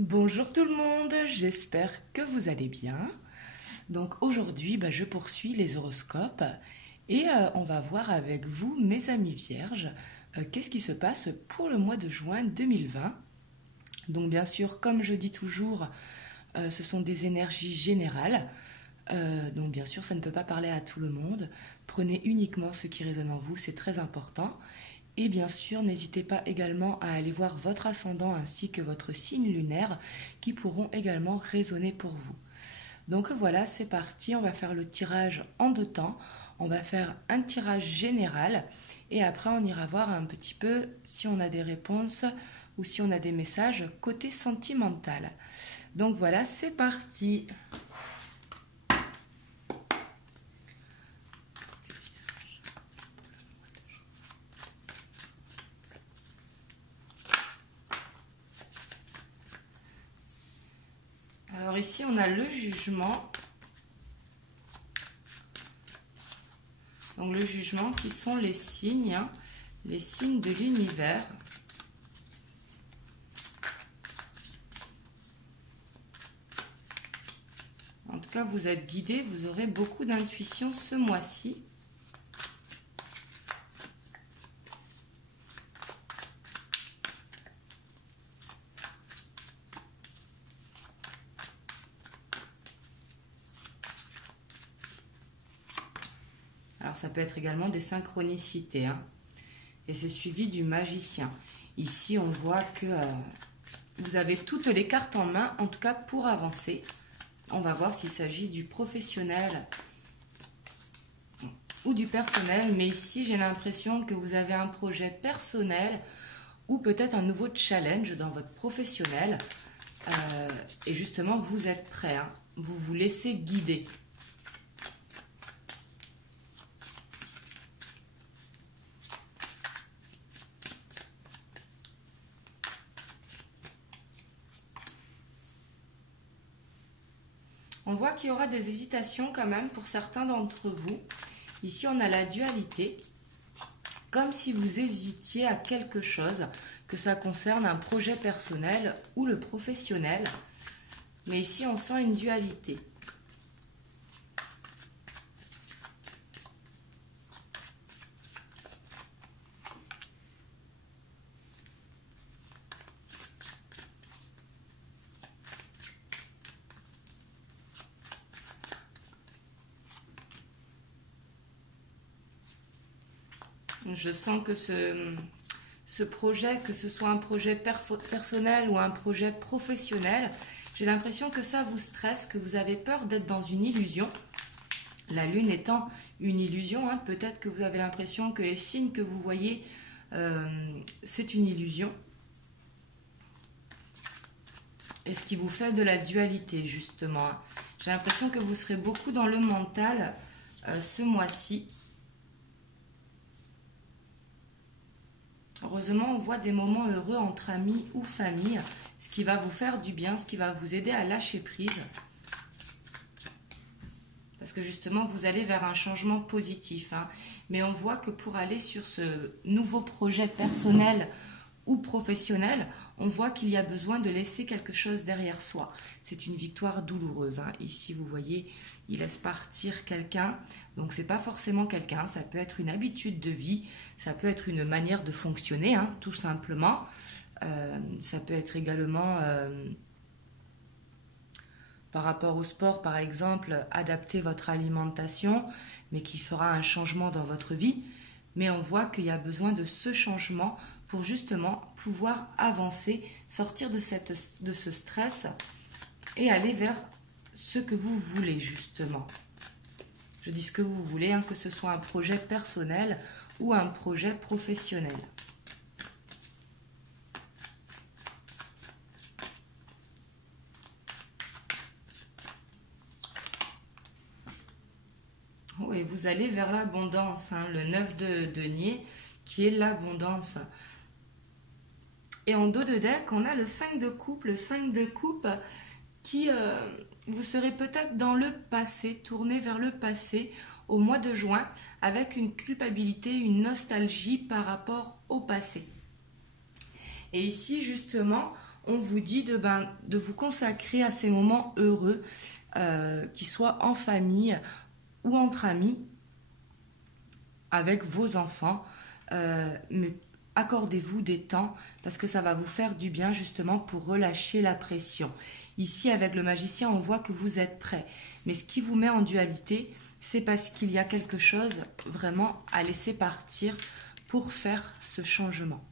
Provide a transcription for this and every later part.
Bonjour tout le monde, j'espère que vous allez bien. Donc aujourd'hui, je poursuis les horoscopes et on va voir avec vous, mes amis vierges, qu'est-ce qui se passe pour le mois de juin 2020. Donc bien sûr, comme je dis toujours, ce sont des énergies générales. Donc bien sûr, ça ne peut pas parler à tout le monde. Prenez uniquement ce qui résonne en vous, c'est très important. Et bien sûr, n'hésitez pas également à aller voir votre ascendant ainsi que votre signe lunaire qui pourront également résonner pour vous. Donc voilà, c'est parti, on va faire le tirage en deux temps. On va faire un tirage général et après on ira voir un petit peu si on a des réponses ou si on a des messages côté sentimental. Donc voilà, c'est parti. Alors ici, on a le jugement. Donc le jugement qui sont les signes de l'univers. En tout cas, vous êtes guidés, vous aurez beaucoup d'intuition ce mois-ci. Alors ça peut être également des synchronicités, et c'est suivi du magicien. Ici on voit que vous avez toutes les cartes en main, en tout cas pour avancer. On va voir s'il s'agit du professionnel ou du personnel, mais ici j'ai l'impression que vous avez un projet personnel ou peut-être un nouveau challenge dans votre professionnel, et justement vous êtes prêt, vous vous laissez guider. On voit qu'il y aura des hésitations quand même pour certains d'entre vous. Ici, on a la dualité, comme si vous hésitiez à quelque chose, que ça concerne un projet personnel ou le professionnel. Mais ici, on sent une dualité. Je sens que ce projet, que ce soit un projet personnel ou un projet professionnel, j'ai l'impression que ça vous stresse, que vous avez peur d'être dans une illusion. La lune étant une illusion, peut-être que vous avez l'impression que les signes que vous voyez, c'est une illusion. Et ce qui vous fait de la dualité, justement. J'ai l'impression que vous serez beaucoup dans le mental ce mois-ci. Heureusement, on voit des moments heureux entre amis ou famille, ce qui va vous faire du bien, ce qui va vous aider à lâcher prise. Parce que justement, vous allez vers un changement positif. Mais on voit que pour aller sur ce nouveau projet personnel ou professionnel, on voit qu'il y a besoin de laisser quelque chose derrière soi. C'est une victoire douloureuse. Ici, vous voyez, il laisse partir quelqu'un. Donc, ce n'est pas forcément quelqu'un. Ça peut être une habitude de vie. Ça peut être une manière de fonctionner, tout simplement. Ça peut être également, par rapport au sport, par exemple, adapter votre alimentation, mais qui fera un changement dans votre vie. Mais on voit qu'il y a besoin de ce changement pour justement pouvoir avancer, sortir de ce stress et aller vers ce que vous voulez justement. Je dis ce que vous voulez, que ce soit un projet personnel ou un projet professionnel. Et vous allez vers l'abondance, le 9 de denier qui est l'abondance. Et en dos de deck, on a le 5 de coupe, qui, vous serez peut-être dans le passé, tourné vers le passé au mois de juin, avec une culpabilité, une nostalgie par rapport au passé. Et ici, justement, on vous dit de vous consacrer à ces moments heureux, qu'ils soient en famille ou entre amis, avec vos enfants. Mais accordez-vous des temps parce que ça va vous faire du bien justement pour relâcher la pression. Ici, avec le magicien, on voit que vous êtes prêt. Mais ce qui vous met en dualité, c'est parce qu'il y a quelque chose vraiment à laisser partir pour faire ce changement.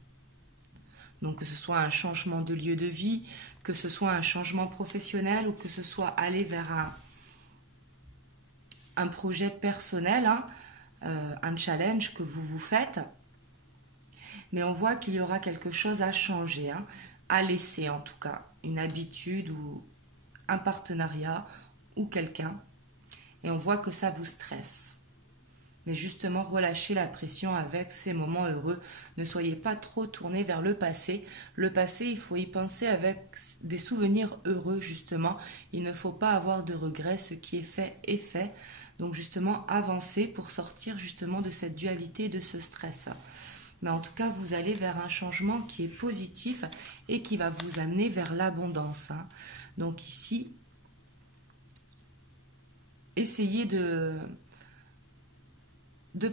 Donc que ce soit un changement de lieu de vie, que ce soit un changement professionnel ou que ce soit aller vers un projet personnel, un challenge que vous vous faites. Mais on voit qu'il y aura quelque chose à changer, à laisser en tout cas, une habitude ou un partenariat ou quelqu'un. Et on voit que ça vous stresse. Mais justement, relâchez la pression avec ces moments heureux. Ne soyez pas trop tourné vers le passé. Le passé, il faut y penser avec des souvenirs heureux, justement. Il ne faut pas avoir de regrets. Ce qui est fait est fait. Donc, justement, avancez pour sortir justement de cette dualité, de ce stress. Mais en tout cas, vous allez vers un changement qui est positif et qui va vous amener vers l'abondance. Donc ici, essayez de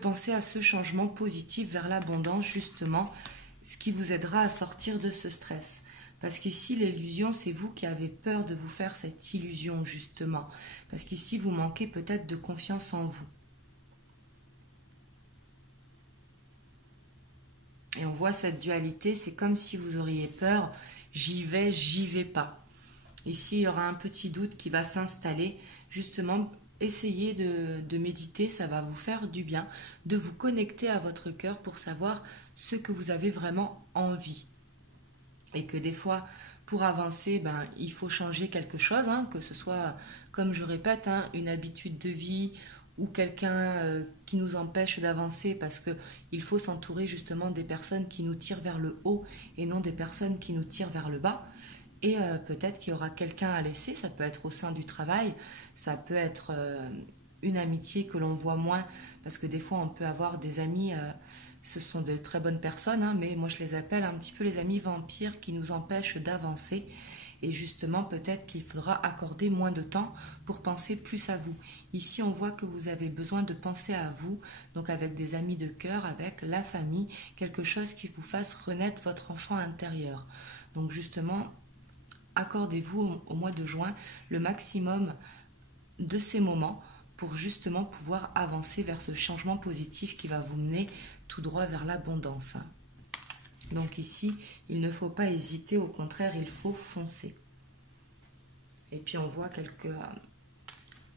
penser à ce changement positif vers l'abondance, justement, ce qui vous aidera à sortir de ce stress. Parce qu'ici, l'illusion, c'est vous qui avez peur de vous faire cette illusion, justement. Parce qu'ici, vous manquez peut-être de confiance en vous. Et on voit cette dualité, c'est comme si vous auriez peur, j'y vais pas. Ici, il y aura un petit doute qui va s'installer. Justement, essayez de méditer, ça va vous faire du bien, de vous connecter à votre cœur pour savoir ce que vous avez vraiment envie. Et que des fois, pour avancer, il faut changer quelque chose, que ce soit, comme je répète, une habitude de vie ou quelqu'un qui nous empêche d'avancer parce qu'il faut s'entourer justement des personnes qui nous tirent vers le haut et non des personnes qui nous tirent vers le bas. Et peut-être qu'il y aura quelqu'un à laisser, ça peut être au sein du travail, ça peut être une amitié que l'on voit moins, parce que des fois on peut avoir des amis, ce sont de très bonnes personnes, mais moi je les appelle un petit peu les amis vampires qui nous empêchent d'avancer. Et justement, peut-être qu'il faudra accorder moins de temps pour penser plus à vous. Ici, on voit que vous avez besoin de penser à vous, donc avec des amis de cœur, avec la famille, quelque chose qui vous fasse renaître votre enfant intérieur. Donc justement, accordez-vous au mois de juin le maximum de ces moments pour justement pouvoir avancer vers ce changement positif qui va vous mener tout droit vers l'abondance. Donc ici, il ne faut pas hésiter, au contraire, il faut foncer. Et puis on voit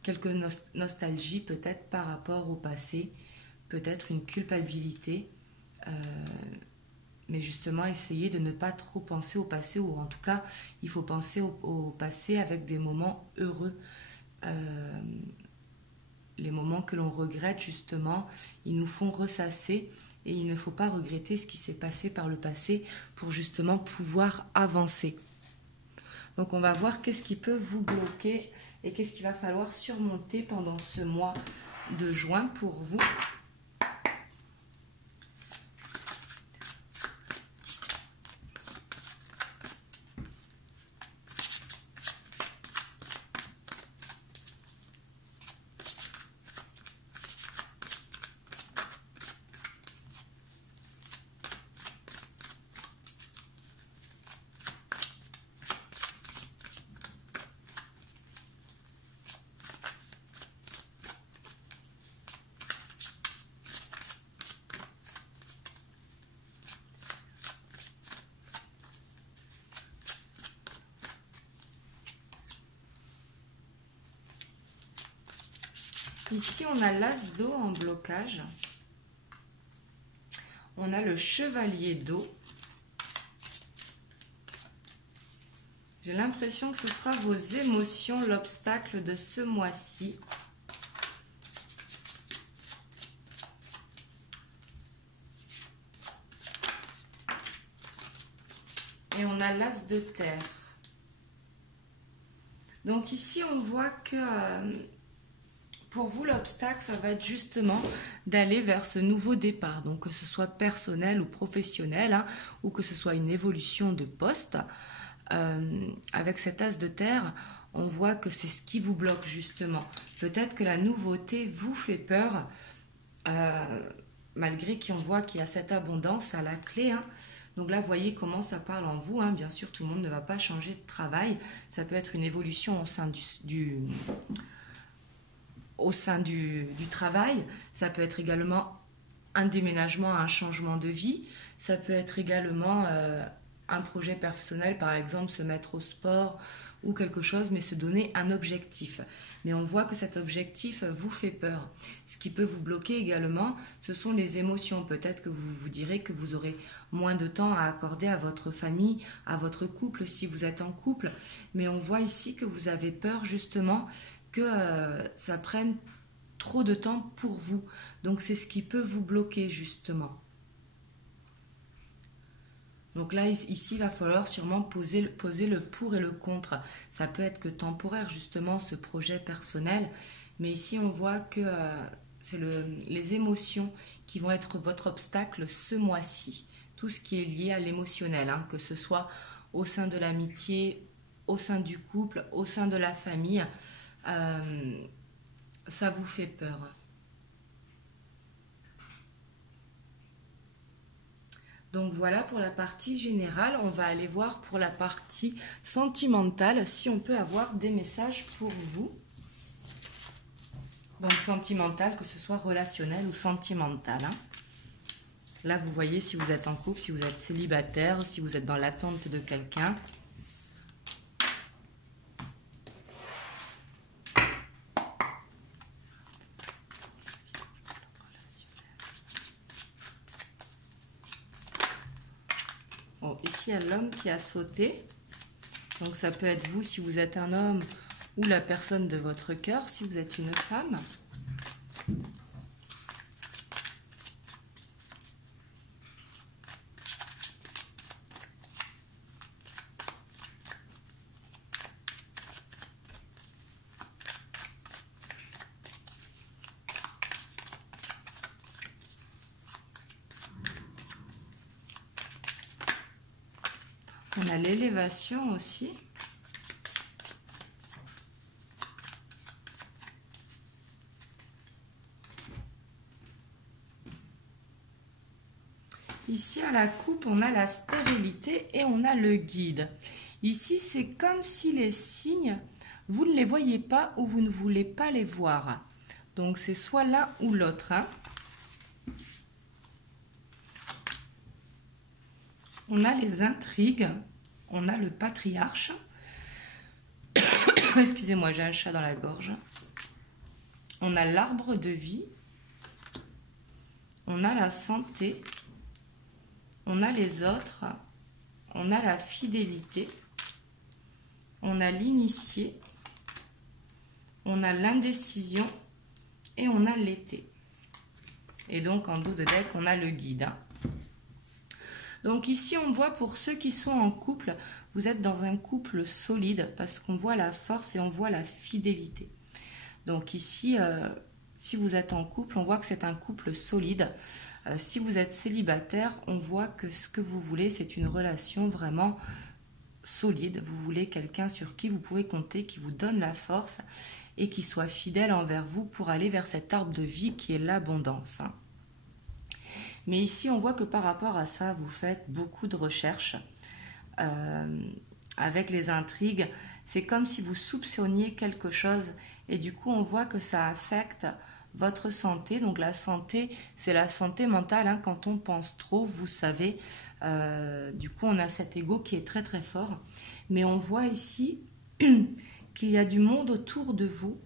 quelques nostalgies peut-être par rapport au passé, peut-être une culpabilité, mais justement essayer de ne pas trop penser au passé, ou en tout cas, il faut penser au passé avec des moments heureux. Les moments que l'on regrette, justement, ils nous font ressasser. Et il ne faut pas regretter ce qui s'est passé par le passé pour justement pouvoir avancer. Donc on va voir qu'est-ce qui peut vous bloquer et qu'est-ce qu'il va falloir surmonter pendant ce mois de juin pour vous. Ici, on a l'as d'eau en blocage. On a le chevalier d'eau. J'ai l'impression que ce sera vos émotions, l'obstacle de ce mois-ci. Et on a l'as de terre. Donc ici, on voit que pour vous, l'obstacle, ça va être justement d'aller vers ce nouveau départ. Donc que ce soit personnel ou professionnel, ou que ce soit une évolution de poste. avec cet as de terre, on voit que c'est ce qui vous bloque justement. Peut-être que la nouveauté vous fait peur, malgré qu'on voit qu'il y a cette abondance à la clé. Hein. Donc là, vous voyez comment ça parle en vous. Hein. Bien sûr, tout le monde ne va pas changer de travail. Ça peut être une évolution au sein du travail. Ça peut être également un déménagement, un changement de vie. Ça peut être également un projet personnel, par exemple se mettre au sport ou quelque chose, mais se donner un objectif. Mais on voit que cet objectif vous fait peur. Ce qui peut vous bloquer également, ce sont les émotions. Peut-être que vous vous direz que vous aurez moins de temps à accorder à votre famille, à votre couple, si vous êtes en couple. Mais on voit ici que vous avez peur justement que ça prenne trop de temps pour vous. Donc c'est ce qui peut vous bloquer justement. Donc là, ici, il va falloir sûrement poser le pour et le contre. Ça peut être que temporaire, justement, ce projet personnel. Mais ici, on voit que c'est les émotions qui vont être votre obstacle ce mois-ci. Tout ce qui est lié à l'émotionnel, hein, que ce soit au sein de l'amitié, au sein du couple, au sein de la famille. Ça vous fait peur. Donc voilà pour la partie générale, on va aller voir pour la partie sentimentale si on peut avoir des messages pour vous. Donc sentimental, que ce soit relationnel ou sentimental. Hein. Là vous voyez si vous êtes en couple, si vous êtes célibataire, si vous êtes dans l'attente de quelqu'un. Bon, ici, il y a l'homme qui a sauté. Donc, ça peut être vous si vous êtes un homme ou la personne de votre cœur si vous êtes une femme. On a l'élévation aussi. Ici, à la coupe, on a la stérilité et on a le guide. Ici, c'est comme si les signes, vous ne les voyez pas ou vous ne voulez pas les voir. Donc, c'est soit l'un ou l'autre. Hein. On a les intrigues, on a le patriarche. Excusez-moi, j'ai un chat dans la gorge. On a l'arbre de vie. On a la santé. On a les autres. On a la fidélité. On a l'initié. On a l'indécision. Et on a l'été. Et donc, en dos de deck, on a le guide. Hein. Donc ici, on voit pour ceux qui sont en couple, vous êtes dans un couple solide parce qu'on voit la force et on voit la fidélité. Donc ici, si vous êtes en couple, on voit que c'est un couple solide. Si vous êtes célibataire, on voit que ce que vous voulez, c'est une relation vraiment solide. Vous voulez quelqu'un sur qui vous pouvez compter, qui vous donne la force et qui soit fidèle envers vous pour aller vers cet arbre de vie qui est l'abondance. Hein. Mais ici, on voit que par rapport à ça, vous faites beaucoup de recherches avec les intrigues. C'est comme si vous soupçonniez quelque chose et du coup, on voit que ça affecte votre santé. Donc la santé, c'est la santé mentale. Hein. Quand on pense trop, vous savez, du coup, on a cet ego qui est très très fort. Mais on voit ici qu'il y a du monde autour de vous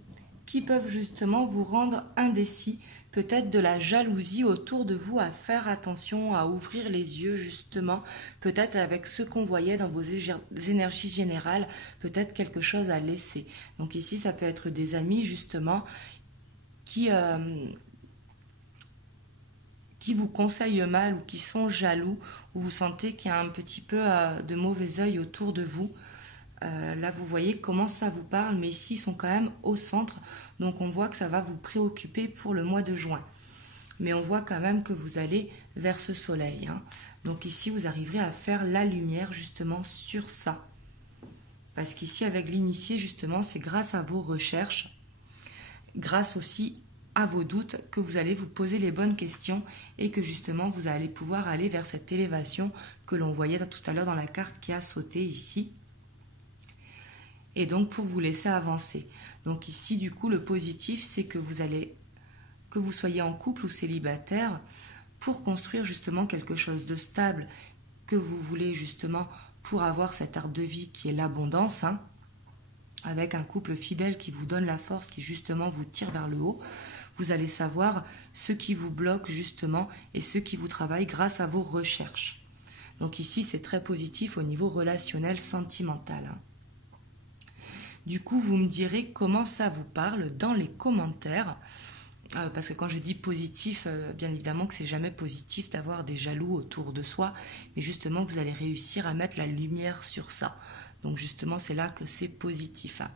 qui peuvent justement vous rendre indécis, peut-être de la jalousie autour de vous, à faire attention, à ouvrir les yeux justement, peut-être avec ce qu'on voyait dans vos énergies générales, peut-être quelque chose à laisser. Donc ici, ça peut être des amis justement qui vous conseillent mal ou qui sont jaloux, ou vous sentez qu'il y a un petit peu de mauvais œil autour de vous. Là, vous voyez comment ça vous parle, mais ici, ils sont quand même au centre. Donc, on voit que ça va vous préoccuper pour le mois de juin. Mais on voit quand même que vous allez vers ce soleil. Hein. Donc ici, vous arriverez à faire la lumière justement sur ça. Parce qu'ici, avec l'initié, justement, c'est grâce à vos recherches, grâce aussi à vos doutes, que vous allez vous poser les bonnes questions et que justement, vous allez pouvoir aller vers cette élévation que l'on voyait tout à l'heure dans la carte qui a sauté ici. Et donc, pour vous laisser avancer. Donc ici, du coup, le positif, c'est que que vous soyez en couple ou célibataire, pour construire justement quelque chose de stable que vous voulez justement pour avoir cet art de vie qui est l'abondance, hein, avec un couple fidèle qui vous donne la force, qui justement vous tire vers le haut, vous allez savoir ce qui vous bloque justement et ce qui vous travaille grâce à vos recherches. Donc ici, c'est très positif au niveau relationnel, sentimental, hein. Du coup, vous me direz comment ça vous parle dans les commentaires. Parce que quand je dis positif, bien évidemment que c'est jamais positif d'avoir des jaloux autour de soi, mais justement vous allez réussir à mettre la lumière sur ça. Donc justement c'est là que c'est positif, hein.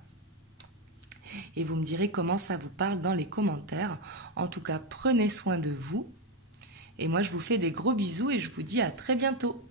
Et vous me direz comment ça vous parle dans les commentaires. En tout cas, prenez soin de vous. Et moi je vous fais des gros bisous et je vous dis à très bientôt.